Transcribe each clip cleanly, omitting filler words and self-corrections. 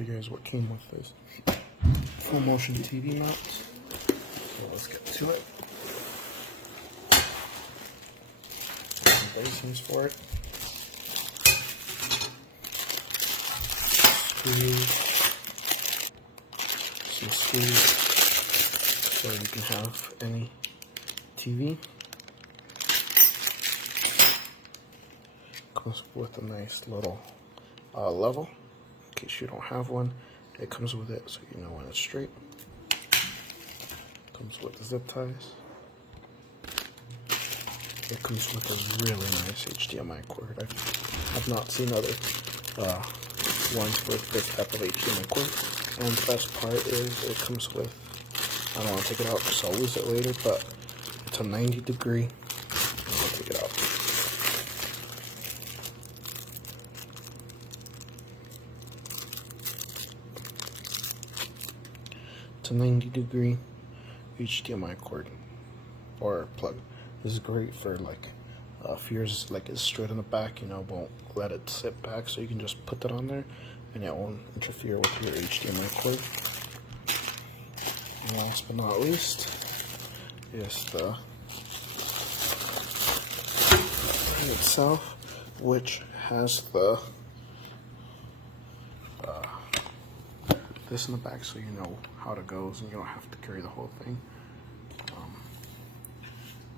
You guys what came with this full motion TV mounts. So let's get to it. Some basins for it. Some screws so you can have any TV. Comes with a nice little level in case you don't have one. It comes with it so you know when it's straight. Comes with the zip ties. It comes with a really nice HDMI cord. I've not seen other ones with this type of HDMI cord. And the best part is it comes with, I don't want to take it out because I'll lose it later, but it's a 90-degree. I'll take it out. It's a 90-degree HDMI cord or plug. This is great for like if yours like is straight in the back, you know, won't let it sit back, so you can just put that on there and it won't interfere with your HDMI cord. And last but not least is the thing itself, which has the this in the back so you know how it goes and you don't have to carry the whole thing.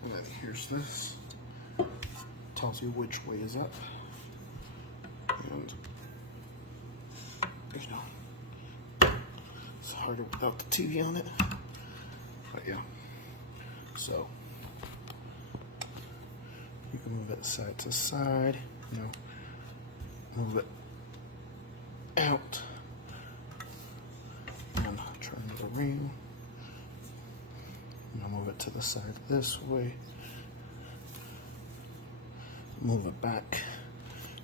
And then here's this. Tells you which way is up. And there's no. It's harder without the TV on it. But yeah. So you can move it side to side, you know, move it out and turn the ring. And I'll move it to the side this way. Move it back.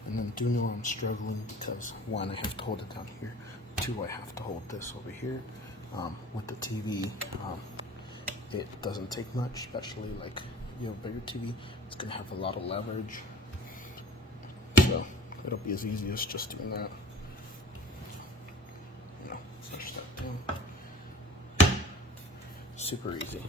And then do know I'm struggling because one, I have to hold it down here. Two, I have to hold this over here. With the TV, it doesn't take much, especially like you have a bigger TV, it's gonna have a lot of leverage. So it'll be as easy as just doing that. You know, push that down. Super easy.